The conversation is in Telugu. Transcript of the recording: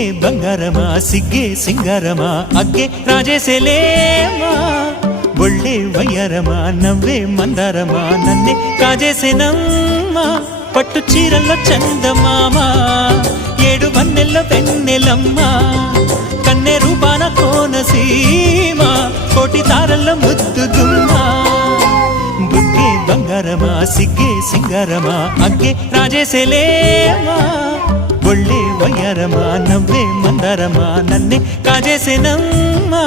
బుగ్గే బంగారమా సిగ్గే సింగారమా అగ్గే రాజేసేలేమా ఒళ్ళే వయ్యారమా నవ్వే మందారమా నన్నే కాజేసేనమ్మా పట్టు చీరల్లో చందమామా ఏడు వన్నెల్లో వెన్నెలమ్మా కన్నె రూపాన కోనసీమ కోటి తారల్లో ముద్దుగుమ్మా బుగ్గే బంగారమా సిగ్గే సింగారమా అగ్గే రాజేసేలేమా ఒళ్ళే వయ్యారమా నవ్వే మందారమా నన్నే కాజేసేనమ్మా